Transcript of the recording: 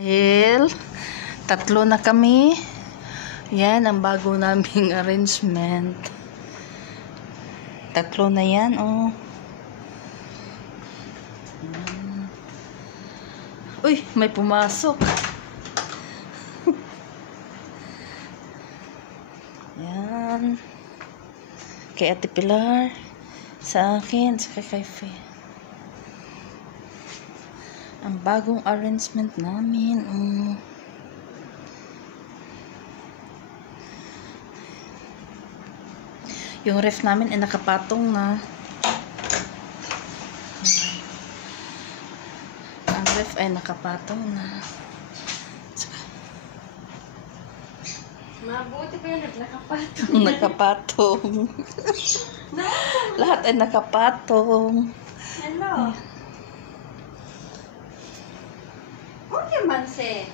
Dahil tatlo na kami. Yan ang bago naming arrangement. Tatlo na yan, oh. Uy, may pumasok. Yan. Kay Ate Pilar. Sa akin, sa kay Fe. Ang bagong arrangement namin. Yung ref namin ay nakapatong na. Ang ref ay nakapatong na. Mabuti pa yun, nakapatong. Nakapatong. Lahat ay nakapatong. Hello. Okay man, se.